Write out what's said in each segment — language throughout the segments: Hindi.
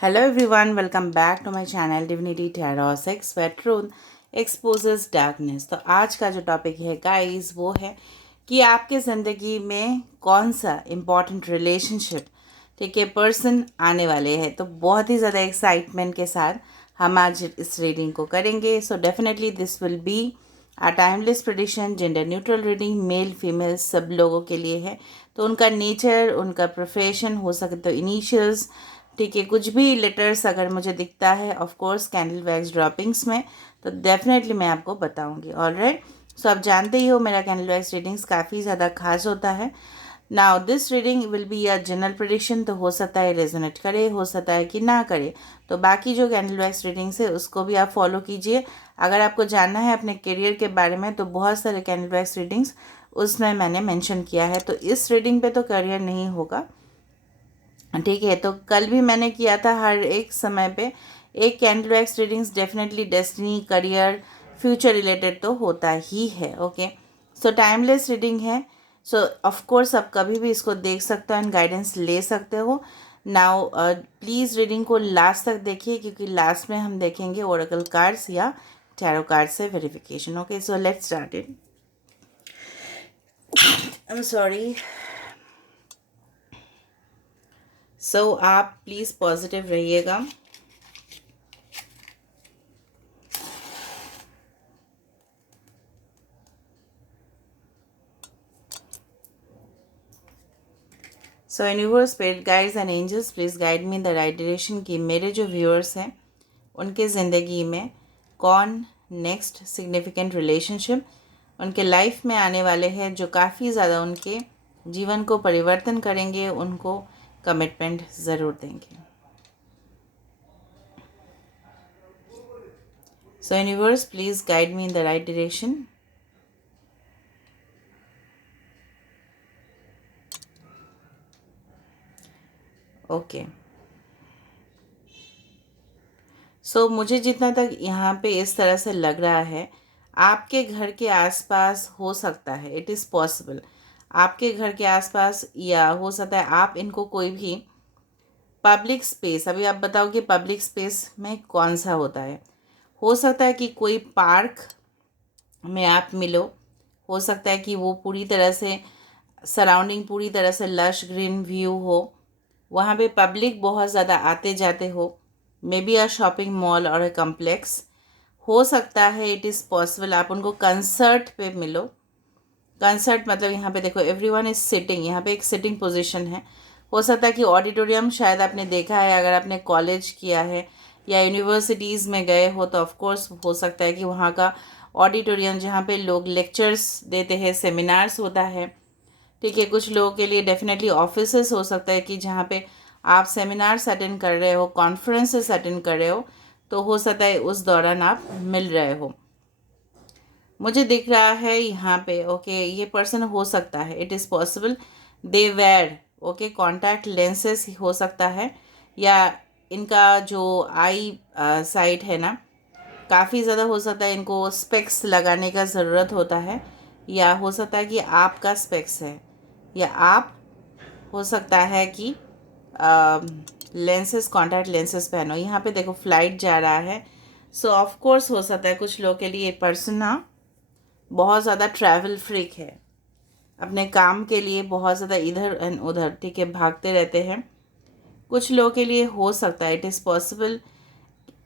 Hello everyone, welcome back to my channel Divinity Tarot 6 where truth exposes darkness। तो आज का जो टॉपिक है गाइस वो है कि आपके ज़िंदगी में कौन सा इम्पॉर्टेंट रिलेशनशिप ठीक है पर्सन आने वाले हैं। तो बहुत ही ज़्यादा एक्साइटमेंट के साथ हम आज इस रीडिंग को करेंगे। So definitely this will be a timeless prediction, gender neutral reading, male female सब लोगों के लिए है। तो उनका नेचर, उनका प्रोफेशन, हो सके तो इनिशियल्स, ठीक है, कुछ भी लेटर्स अगर मुझे दिखता है of course candle wax droppings में, तो डेफिनेटली मैं आपको बताऊंगी। ऑलराइट, सो आप जानते ही हो मेरा कैंडल वैक्स रीडिंग्स काफ़ी ज़्यादा खास होता है। Now this reading will be a general prediction, तो हो सकता है रेजोनेट करे, हो सकता है कि ना करे। तो बाकी जो कैंडल वैक्स रीडिंग्स है उसको भी आप फॉलो कीजिए। अगर आपको जानना है अपने करियर के बारे में तो बहुत सारे कैंडल वैक्स रीडिंग्स उसमें मैंने मेंशन किया है। तो इस रीडिंग पे तो करियर नहीं होगा, ठीक है। तो कल भी मैंने किया था, हर एक समय पे एक candle wax readings definitely destiny, career, future related तो होता ही है। ओके, सो टाइमलेस रीडिंग है। सो ऑफ कोर्स आप कभी भी इसको देख सकते हो एंड गाइडेंस ले सकते हो। नाउ प्लीज़ रीडिंग को लास्ट तक देखिए क्योंकि लास्ट में हम देखेंगे ओरेकल कार्ड्स या टैरो कार्ड से verification. Okay, so let's start it. I am sorry. So आप प्लीज़ पॉजिटिव रहिएगा। So universe, spirit guides and angels, please guide me in the right direction कि मेरे जो व्यूअर्स हैं उनके ज़िंदगी में कौन नेक्स्ट सिग्निफिकेंट रिलेशनशिप उनके लाइफ में आने वाले हैं जो काफ़ी ज़्यादा उनके जीवन को परिवर्तन करेंगे, उनको कमिटमेंट ज़रूर देंगे। So universe, please guide me in the right direction. Okay, so मुझे जितना तक यहाँ पे इस तरह से लग रहा है, आपके घर के आसपास हो सकता है, इट इज़ पॉसिबल, आपके घर के आसपास, या हो सकता है आप इनको कोई भी पब्लिक स्पेस, अभी आप बताओ कि पब्लिक स्पेस में कौन सा होता है। हो सकता है कि कोई पार्क में आप मिलो, हो सकता है कि वो पूरी तरह से सराउंडिंग पूरी तरह से लश ग्रीन व्यू हो, वहाँ पे पब्लिक बहुत ज़्यादा आते जाते हो, may be a shopping mall और अ कम्प्लेक्स। हो सकता है, इट इज़ पॉसिबल, आप उनको कंसर्ट पे मिलो। कंसर्ट मतलब यहाँ पे देखो एवरीवन इज सिटिंग, यहाँ पे एक सिटिंग पोजीशन है। हो सकता है कि ऑडिटोरियम शायद आपने देखा है, अगर आपने कॉलेज किया है या यूनिवर्सिटीज़ में गए हो तो ऑफ कोर्स हो सकता है कि वहाँ का ऑडिटोरियम जहाँ पे लोग लेक्चर्स देते हैं, सेमिनार्स होता है, ठीक है। कुछ लोगों के लिए डेफिनेटली ऑफिसेस हो सकता है कि जहाँ पे आप सेमिनार्स अटेंड कर रहे हो, कॉन्फ्रेंसेस अटेंड कर रहे हो, तो हो सकता है उस दौरान आप मिल रहे हो। मुझे दिख रहा है यहाँ पे, ओके, ये पर्सन हो सकता है, it is possible they wear, okay, contact lenses हो सकता है, या इनका जो आई साइट है ना, काफ़ी ज़्यादा हो सकता है इनको स्पेक्स लगाने का ज़रूरत होता है, या हो सकता है कि आपका स्पेक्स है, या आप हो सकता है कि लेंसेस, कॉन्टैक्ट लेंसेस पहनो। यहाँ पे देखो फ्लाइट जा रहा है, सो ऑफ कोर्स हो सकता है कुछ लोगों के लिए ये पर्सन ना बहुत ज़्यादा ट्रैवल फ्रीक है, अपने काम के लिए बहुत ज़्यादा इधर एंड उधर, ठीक है, भागते रहते हैं। कुछ लोगों के लिए हो सकता है, इट इज़ पॉसिबल,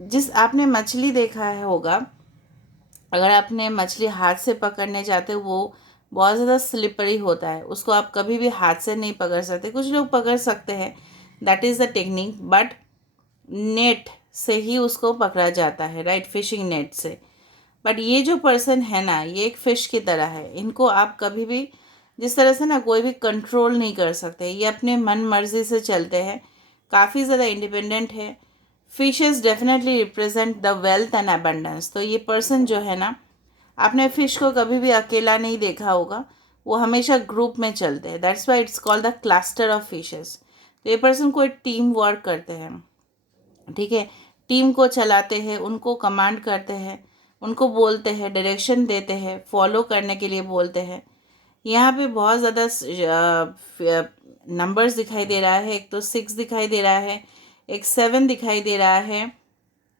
जिस आपने मछली देखा है होगा, अगर आपने मछली हाथ से पकड़ने जाते हो वो बहुत ज़्यादा स्लिपरी होता है, उसको आप कभी भी हाथ से नहीं पकड़ सकते। कुछ लोग पकड़ सकते हैं, that is the technique, but net से ही उसको पकड़ा जाता है, राइट, फिशिंग नेट से। बट ये जो पर्सन है ना, ये एक फ़िश की तरह है, इनको आप कभी भी जिस तरह से ना कोई भी कंट्रोल नहीं कर सकते, ये अपने मन मर्जी से चलते हैं, काफ़ी ज़्यादा इंडिपेंडेंट है। Fishes definitely represent the wealth and abundance. तो ये पर्सन जो है ना, आपने फ़िश को कभी भी अकेला नहीं देखा होगा, वो हमेशा ग्रुप में चलते हैं, that's why it's called the cluster of fishes. तो ये पर्सन कोई टीम वर्क करते हैं, ठीक है, टीम को चलाते हैं, उनको कमांड करते हैं, उनको बोलते हैं, डायरेक्शन देते हैं, फॉलो करने के लिए बोलते हैं। यहाँ पे बहुत ज़्यादा नंबर्स दिखाई दे रहा है, एक तो 6 दिखाई दे रहा है, एक 7 दिखाई दे रहा है,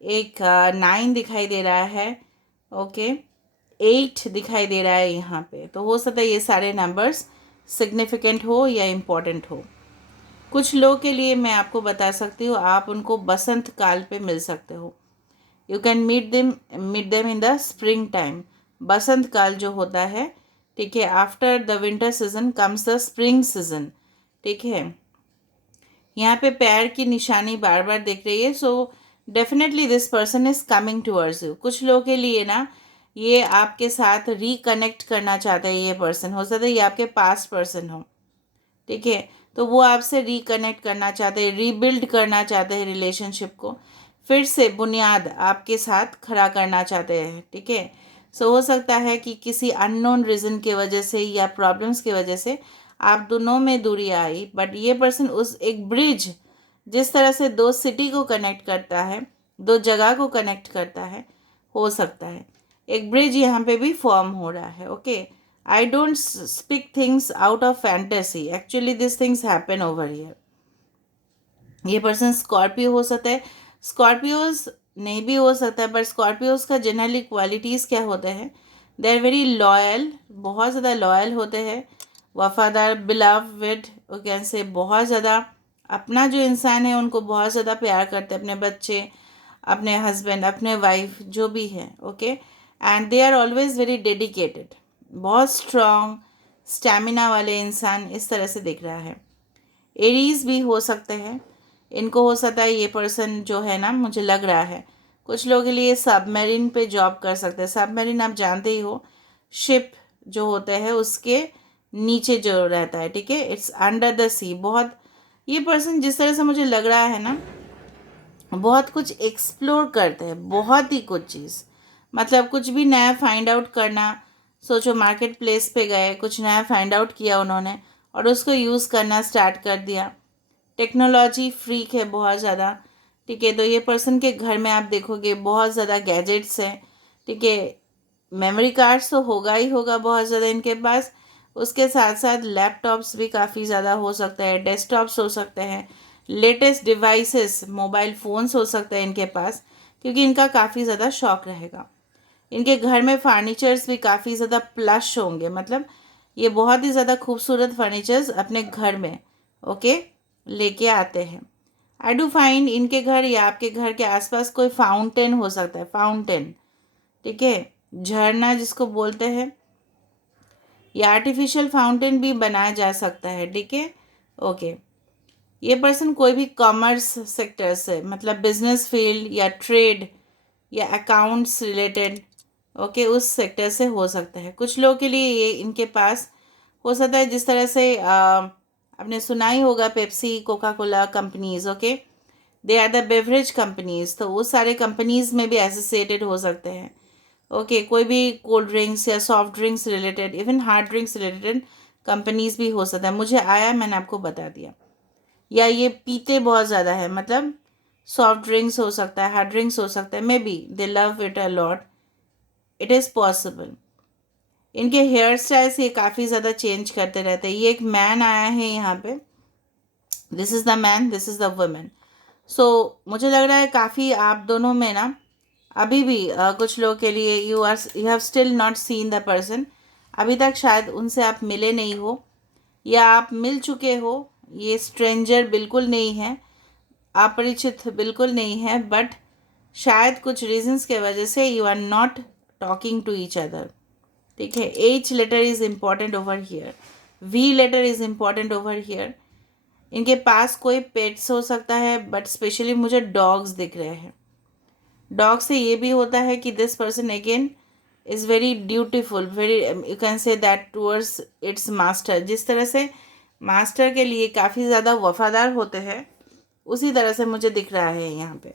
एक 9 दिखाई दे रहा है, ओके, 8 दिखाई दे रहा है यहाँ पे। तो हो सकता है ये सारे नंबर्स सिग्निफिकेंट हो या इम्पोर्टेंट हो। कुछ लोगों के लिए मैं आपको बता सकती हूँ, आप उनको बसंत काल पे मिल सकते हो। You can meet them in the spring time. बसंत काल जो होता है, ठीक है, after the winter season comes the spring season, ठीक है। यहाँ पे पैर की निशानी बार बार दिख रही है, सो definitely this person is coming towards you. कुछ लोगों के लिए ना ये आपके साथ रिकनेक्ट करना चाहता है, ये पर्सन हो सकता है ये आपके पास्ट पर्सन हो, ठीक है। तो वो आपसे रिकनेक्ट करना चाहते हैं, रीबिल्ड करना चाहते हैं रिलेशनशिप को, फिर से बुनियाद आपके साथ खड़ा करना चाहते हैं, ठीक है। सो हो सकता है कि किसी अननोन रीज़न की वजह से या प्रॉब्लम्स की वजह से आप दोनों में दूरी आई, बट ये पर्सन उस एक ब्रिज, जिस तरह से दो सिटी को कनेक्ट करता है, दो जगह को कनेक्ट करता है, हो सकता है एक ब्रिज यहाँ पे भी फॉर्म हो रहा है, okay. I don't speak things out of fantasy, actually this things happen over here. ये पर्सन स्कॉर्पियो हो सकता है, स्कॉर्पियोज नहीं भी हो सकता है, बट स्कॉर्पियोज का जनरली क्वालिटीज़ क्या होते हैं, दे आर वेरी लॉयल, बहुत ज़्यादा लॉयल होते हैं, वफादार, बिलव्ड, कैन से बहुत ज़्यादा अपना जो इंसान है उनको बहुत ज़्यादा प्यार करते हैं, अपने बच्चे, अपने हस्बैंड, अपने वाइफ, जो भी है, okay. And they are always very dedicated, बहुत स्ट्रॉन्ग, स्टैमिना वाले इंसान, इस तरह से दिख रहा है। एरीज भी हो सकते हैं, इनको हो सकता है ये पर्सन जो है ना, मुझे लग रहा है कुछ लोगों के लिए सबमरीन पे जॉब कर सकते हैं। सबमरीन आप जानते ही हो, शिप जो होते हैं उसके नीचे जो रहता है, ठीक है, इट्स अंडर द सी। बहुत ये पर्सन जिस तरह से मुझे लग रहा है ना, बहुत कुछ एक्सप्लोर करते हैं, बहुत ही कुछ चीज़, मतलब कुछ भी नया फाइंड आउट करना। सोचो मार्केट प्लेस पे गए, कुछ नया फाइंड आउट किया उन्होंने और उसको यूज़ करना स्टार्ट कर दिया। टेक्नोलॉजी फ्रीक है बहुत ज़्यादा, ठीक है। तो ये पर्सन के घर में आप देखोगे बहुत ज़्यादा गैजेट्स हैं, ठीक है। मेमोरी कार्ड्स तो होगा ही होगा बहुत ज़्यादा इनके पास, उसके साथ साथ लैपटॉप्स भी काफ़ी ज़्यादा हो सकते हैं, डेस्कटॉप्स हो सकते हैं, लेटेस्ट डिवाइसेस, मोबाइल फ़ोन्स हो सकते हैं इनके पास, क्योंकि इनका काफ़ी ज़्यादा शौक रहेगा। इनके घर में फर्नीचर्स भी काफ़ी ज़्यादा प्लश होंगे, मतलब ये बहुत ही ज़्यादा खूबसूरत फर्नीचर्स अपने घर में, ओके, लेके आते हैं। आई डू फाइंड इनके घर या आपके घर के आसपास कोई फाउंटेन हो सकता है, फाउंटेन, ठीक है, झरना जिसको बोलते हैं, या आर्टिफिशियल फाउंटेन भी बनाया जा सकता है, ठीक है, ओके। ये पर्सन कोई भी कॉमर्स सेक्टर से, मतलब बिजनेस फील्ड या ट्रेड या अकाउंट्स रिलेटेड, ओके, उस सेक्टर से हो सकता है। कुछ लोगों के लिए ये इनके पास हो सकता है, जिस तरह से आपने सुना ही होगा Pepsi, Coca Cola companies, okay, they are the beverage companies, तो वो सारे कंपनीज में भी एसोसिएटेड हो सकते हैं, ओके। कोई भी कोल्ड ड्रिंक्स या soft drinks related, even hard drinks related companies भी हो सकता है। मुझे आया, मैंने आपको बता दिया। या ये पीते बहुत ज़्यादा है, मतलब सॉफ्ट ड्रिंक्स हो सकता है, हार्ड ड्रिंक्स हो सकता है, may be they love it a lot, it is possible. इनके हेयर स्टाइल्स ये काफ़ी ज़्यादा चेंज करते रहते हैं। ये एक मैन आया है यहाँ पे, this is the man, this is the women. So मुझे लग रहा है काफ़ी आप दोनों में ना अभी भी कुछ लोगों के लिए you have still not seen the person, अभी तक शायद उनसे आप मिले नहीं हो, या आप मिल चुके हो। ये स्ट्रेंजर बिल्कुल नहीं है, अपरिचित बिल्कुल नहीं है, बट शायद कुछ रीजंस के वजह से you are not talking to each other, ठीक है। H letter is important over here, V letter is important over here. इनके पास कोई पेट्स हो सकता है, बट स्पेशली मुझे डॉग्स दिख रहे हैं। डॉग से ये भी होता है कि this person again is very dutiful, very, you can say that towards its master. जिस तरह से मास्टर के लिए काफ़ी ज़्यादा वफादार होते हैं, उसी तरह से मुझे दिख रहा है यहाँ पे।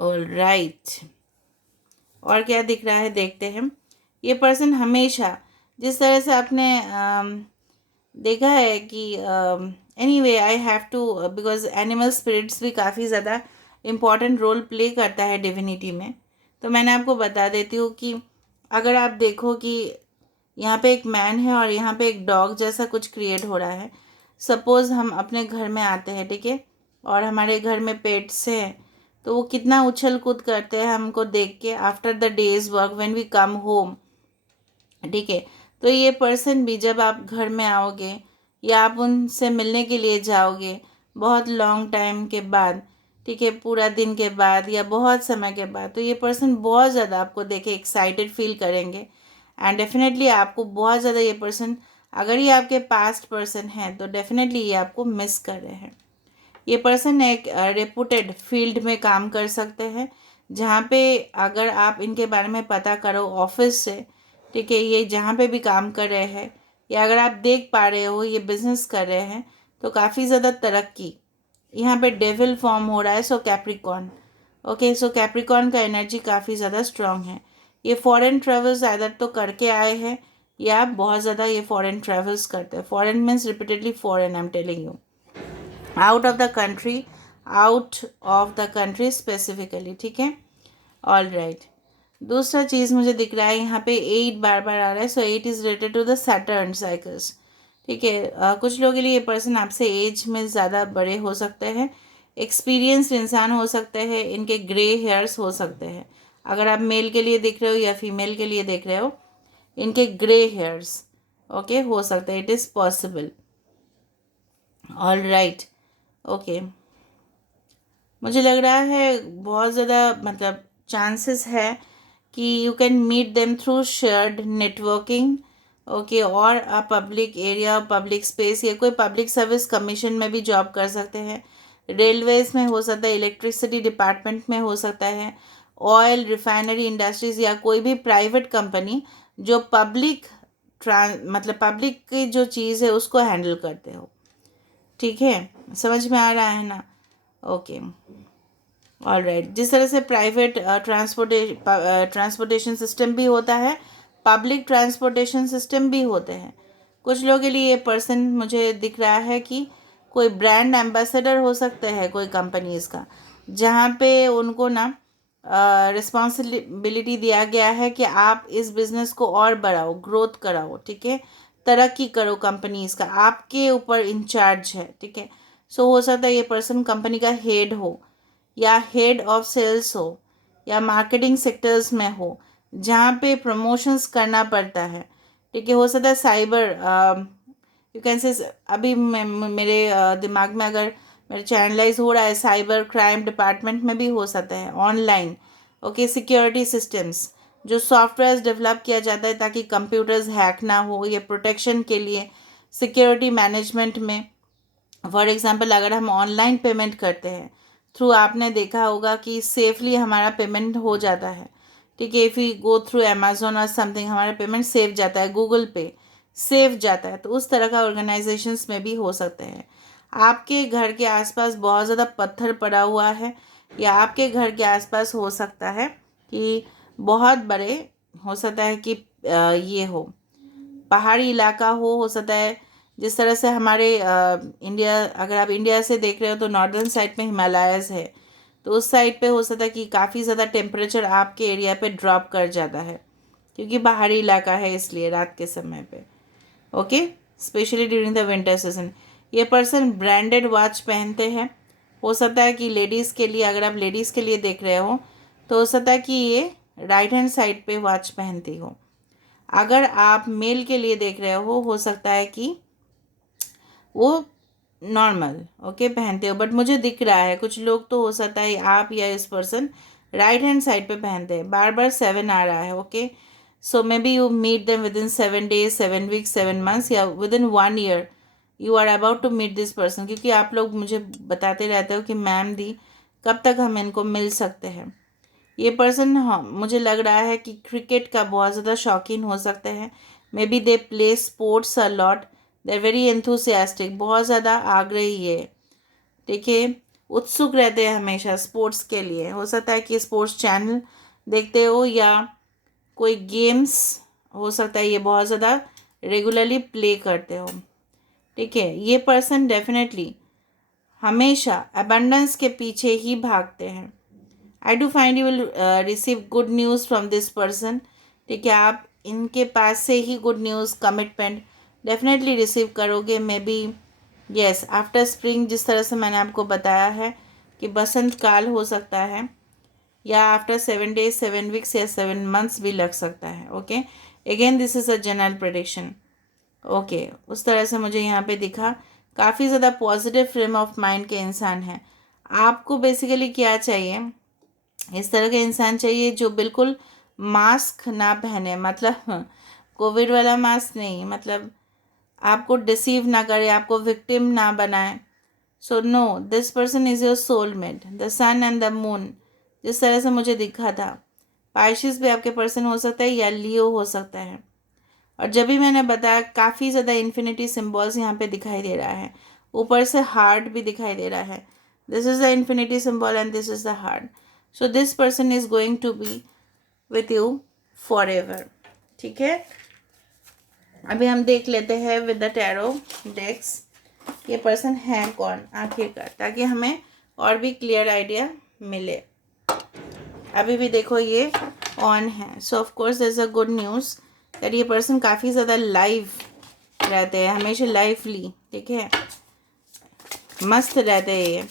ऑल राइट, और क्या दिख रहा है देखते हैं। ये पर्सन हमेशा, जिस तरह से आपने देखा है कि anyway I have to, because animal spirits भी काफ़ी ज़्यादा इम्पॉर्टेंट रोल प्ले करता है डिविनिटी में। तो मैंने आपको बता देती हूँ कि अगर आप देखो कि यहाँ पे एक मैन है और यहाँ पे एक डॉग जैसा कुछ क्रिएट हो रहा है। सपोज़ हम अपने घर में आते हैं, ठीक है, और हमारे घर में पेट्स हैं तो वो कितना उछल कूद करते हैं हमको देख के after the day's work when we come home. ठीक है, तो ये पर्सन भी जब आप घर में आओगे या आप उनसे मिलने के लिए जाओगे बहुत लॉन्ग टाइम के बाद, ठीक है, पूरा दिन के बाद या बहुत समय के बाद, तो ये पर्सन बहुत ज़्यादा आपको देखे एक्साइटेड फील करेंगे। एंड डेफिनेटली आपको बहुत ज़्यादा ये पर्सन, अगर ये आपके पास्ट पर्सन है तो डेफिनेटली ये आपको मिस कर रहे हैं। ये पर्सन एक रेपुटेड फील्ड में काम कर सकते हैं, जहाँ पे अगर आप इनके बारे में पता करो ऑफिस से, ठीक है, ये जहाँ पे भी काम कर रहे हैं या अगर आप देख पा रहे हो ये बिजनेस कर रहे हैं तो काफ़ी ज़्यादा तरक्की यहाँ पे डेविल फॉर्म हो रहा है। सो कैप्रिकॉन, ओके, सो कैप्रिकॉन का एनर्जी काफ़ी ज़्यादा स्ट्रांग है। ये फॉरेन ट्रेवल्स आइदर तो करके आए हैं या बहुत ज़्यादा ये फॉरेन ट्रेवल्स करते हैं। Foreign means repeatedly foreign, I am telling you, out of the country, out of the country specifically. ठीक है, ऑल राइट। दूसरा चीज़ मुझे दिख रहा है यहाँ पे 8 बार बार आ रहा है। So 8 is related to the Saturn cycles. ठीक है, कुछ लोगों के लिए ये पर्सन आपसे एज में ज़्यादा बड़े हो सकते हैं, एक्सपीरियंस्ड इंसान हो सकते हैं, इनके ग्रे हेयर्स हो सकते हैं। अगर आप मेल के लिए देख रहे हो या फीमेल के लिए देख रहे हो, इनके ग्रे हेयर्स ओके हो सकते हैं, it is possible. All right, okay, मुझे लग रहा है बहुत ज़्यादा मतलब चांसेस है कि you can meet them through shared networking, okay, और a public area, public space, या कोई पब्लिक सर्विस कमीशन में भी जॉब कर सकते हैं। रेलवेज में हो सकता है, इलेक्ट्रिसिटी डिपार्टमेंट में हो सकता है, ऑयल रिफाइनरी इंडस्ट्रीज या कोई भी प्राइवेट कंपनी जो पब्लिक मतलब पब्लिक की जो चीज़ है उसको हैंडल करते हो। ठीक है, समझ में आ रहा है ना? Okay, all right. जिस तरह से प्राइवेट ट्रांसपोर्टेशन सिस्टम भी होता है, पब्लिक ट्रांसपोर्टेशन सिस्टम भी होते हैं। कुछ लोगों के लिए ये पर्सन मुझे दिख रहा है कि कोई ब्रांड एम्बेसडर हो सकता है कोई कंपनीज़ का, जहाँ पे उनको ना रिस्पॉन्सिबिलिटी दिया गया है कि आप इस बिज़नेस को और बढ़ाओ, ग्रोथ कराओ, ठीक है, तरक्की करो, कंपनीज़ का आपके ऊपर इंचार्ज है। ठीक है, सो हो सकता है ये पर्सन कंपनी का हेड हो या हेड ऑफ सेल्स हो या मार्केटिंग सेक्टर्स में हो जहाँ पे प्रमोशंस करना पड़ता है। ठीक है, हो सकता है साइबर, यू कैन से, अभी मेरे दिमाग में अगर मेरे चैनलाइज हो रहा है, साइबर क्राइम डिपार्टमेंट में भी हो सकता है, ऑनलाइन, ओके, सिक्योरिटी सिस्टम्स, जो सॉफ्टवेयर डेवलप किया जाता है ताकि कंप्यूटर्स हैक ना हो, ये प्रोटेक्शन के लिए सिक्योरिटी मैनेजमेंट में। फॉर एग्ज़ाम्पल अगर हम ऑनलाइन पेमेंट करते हैं थ्रू, आपने देखा होगा कि सेफली हमारा पेमेंट हो जाता है। ठीक है, if you go through Amazon और समथिंग, हमारा पेमेंट सेफ जाता है, गूगल पे सेफ जाता है। तो उस तरह का ऑर्गेनाइजेशंस में भी हो सकते हैं। आपके घर के आसपास बहुत ज़्यादा पत्थर पड़ा हुआ है या आपके घर के आसपास हो सकता है कि बहुत बड़े, हो सकता है कि ये हो, पहाड़ी इलाका हो सकता है। जिस तरह से हमारे इंडिया, अगर आप इंडिया से देख रहे हो तो नॉर्दर्न साइड में हिमालयस है, तो उस साइड पे हो सकता है कि काफ़ी ज़्यादा टेम्परेचर आपके एरिया पे ड्रॉप कर जाता है क्योंकि पहाड़ी इलाका है, इसलिए रात के समय पे, okay, specially during the winter season. ये पर्सन ब्रांडेड वॉच पहनते हैं। हो सकता है कि लेडीज़ के लिए, अगर आप लेडीज़ के लिए देख रहे हो तो हो सकता है कि ये राइट हैंड साइड पे वॉच पहनती हो। अगर आप मेल के लिए देख रहे हो सकता है कि वो नॉर्मल ओके पहनते हो, बट मुझे दिख रहा है कुछ लोग तो हो सकता है आप या इस पर्सन राइट हैंड साइड पे पहनते हैं। बार बार 7 आ रहा है, okay, so maybe you meet them within 7 days, 7 weeks, 7 months या within 1 year you are about to meet this person, क्योंकि आप लोग मुझे बताते रहते हो कि मैम दी कब तक हम इनको मिल सकते हैं। ये पर्सन, हाँ, मुझे लग रहा है कि क्रिकेट का बहुत ज़्यादा शौकीन हो सकते हैं। May be they play sports a lot, they very enthusiastic, बहुत ज़्यादा आग्रही है। देखिए, उत्सुक रहते हैं हमेशा स्पोर्ट्स के लिए। हो सकता है कि स्पोर्ट्स चैनल देखते हो या कोई गेम्स, हो सकता है ये बहुत ज़्यादा रेगुलरली प्ले करते हो। ठीक है, ये पर्सन डेफिनेटली हमेशा अबंडेंस के पीछे ही भागते हैं। I do find you will receive good news from this person. ठीक है, आप इनके पास से ही good news, commitment definitely receive करोगे। Maybe yes, after spring, जिस तरह से मैंने आपको बताया है कि बसंत काल हो सकता है, या आफ्टर 7 days, 7 weeks या 7 months भी लग सकता है. Okay, again this is a general prediction. Okay, उस तरह से मुझे यहाँ पे दिखा. काफ़ी ज़्यादा पॉजिटिव फ्रेम ऑफ माइंड के इंसान हैं. आपको बेसिकली क्या चाहिए, इस तरह के इंसान चाहिए जो बिल्कुल मास्क ना पहने, मतलब कोविड वाला मास्क नहीं, मतलब आपको डिसीव ना करे, आपको विक्टिम ना बनाए. So no, this person is your soulmate, the sun and the moon, जिस तरह से मुझे दिखा था. पाइशिस भी आपके पर्सन हो सकता है या लियो हो सकता है. और जब भी मैंने बताया, काफ़ी ज़्यादा इन्फिनिटी सिम्बॉल्स यहाँ पे दिखाई दे रहा है. ऊपर से हार्ट भी दिखाई दे रहा है. This is the infinity symbol and this is the heart. So this person is going to be with you forever. ठीक है, अभी हम देख लेते हैं विद द टैरो डेक्स ये पर्सन है कौन आखिरकार, ताकि हमें और भी क्लियर आइडिया मिले. अभी भी देखो ये ऑन है. So of course there is a good news that ये पर्सन काफ़ी ज़्यादा लाइव रहते हैं, हमेशा लाइवली. ठीक है, मस्त रहते हैं ये.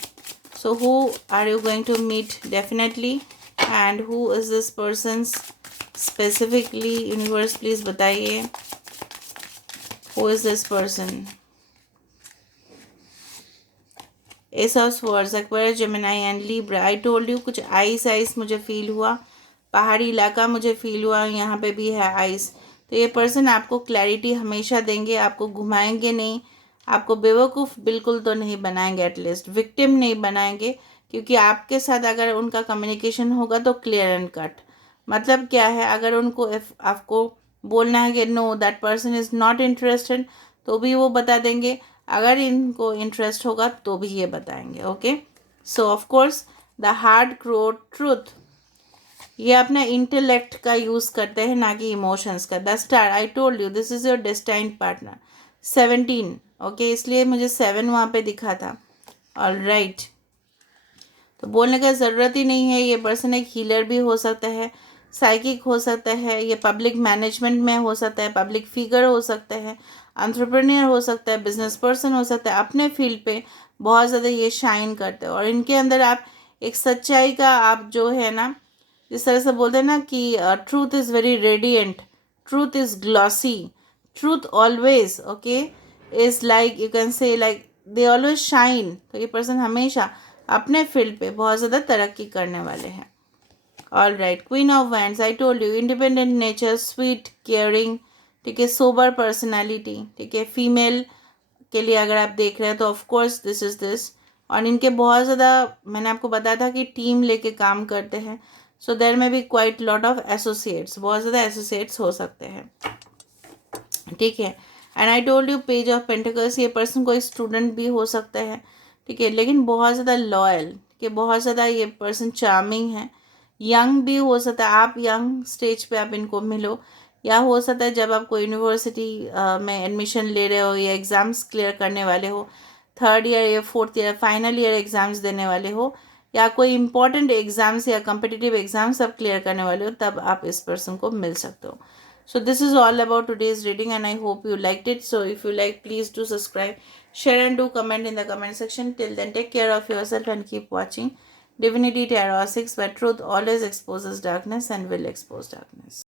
So who are you going to meet definitely, and who is this person specifically. Universe please बताइए, who is this person. Ace of swords, Aquarius, Gemini and Libra. I told you, कुछ आइस मुझे फील हुआ. पहाड़ी इलाका मुझे फील हुआ, यहाँ पे भी है आइस. तो ये पर्सन आपको क्लैरिटी हमेशा देंगे, आपको घुमाएंगे नहीं, आपको बेवकूफ़ बिल्कुल तो नहीं बनाएंगे, एटलीस्ट विक्टिम नहीं बनाएंगे. क्योंकि आपके साथ अगर उनका कम्युनिकेशन होगा तो क्लियर एंड कट. मतलब क्या है, अगर उनको आपको बोलना है कि know that person is not interested, तो भी वो बता देंगे. अगर इनको इंटरेस्ट होगा तो भी ये बताएंगे. Okay, so of course the hard crow truth, ये अपना इंटेलेक्ट का यूज़ करते हैं, ना कि इमोशंस का. The star, I told you this is your destined partner. 17, okay, इसलिए मुझे 7 वहाँ पे दिखा था. ऑल राइट, तो बोलने का ज़रूरत ही नहीं है. ये पर्सन एक हीलर भी हो सकता है, साइकिक हो सकता है, ये पब्लिक मैनेजमेंट में हो सकता है, पब्लिक फिगर हो सकता है, एंटरप्रेन्योर हो सकता है, बिजनेस पर्सन हो सकता है. अपने फील्ड पे बहुत ज़्यादा ये शाइन करते हैं, और इनके अंदर आप एक सच्चाई का, आप जो है ना, जिस तरह से बोलते हैं ना कि truth is very radiant, truth is glossy, truth always, okay, is like you can say like they always shine. तो ये पर्सन हमेशा अपने फील्ड पे बहुत ज़्यादा तरक्की करने वाले हैं. All right, queen of wands, I told you independent nature, sweet, caring. ठीक है, सोबर पर्सनैलिटी. ठीक है, फीमेल के लिए अगर आप देख रहे हैं तो of course this is this. और इनके बहुत ज़्यादा, मैंने आपको बताया था कि टीम लेके काम करते हैं. सो देयर में भी क्वाइट लॉट ऑफ एसोसिएट्स, बहुत ज़्यादा एसोसिएट्स हो सकते हैं. ठीक है, and I told you page of pentacles, ये पर्सन कोई स्टूडेंट भी हो सकता है. ठीक है, लेकिन बहुत ज़्यादा लॉयल, कि बहुत ज़्यादा ये पर्सन चार्मिंग है. यंग भी हो सकता है, आप यंग स्टेज पे आप इनको मिलो, या हो सकता है जब आपको यूनिवर्सिटी में एडमिशन ले रहे हो या एग्ज़ाम्स क्लियर करने वाले हो, 3rd ईयर या 4th year final year exams देने वाले हो, या कोई इंपॉर्टेंट एग्ज़ाम्स या कम्पिटिटिव एग्ज़ाम्स आप क्लियर करने वाले हो, तब आप इस पर्सन को मिल सकते हो. So this is all about today's reading, and I hope you liked it. So if you like, please do subscribe, share and do comment in the comment section. Till then, take care of yourself and keep watching Divinity Tarot 6, where truth always exposes darkness and will expose darkness.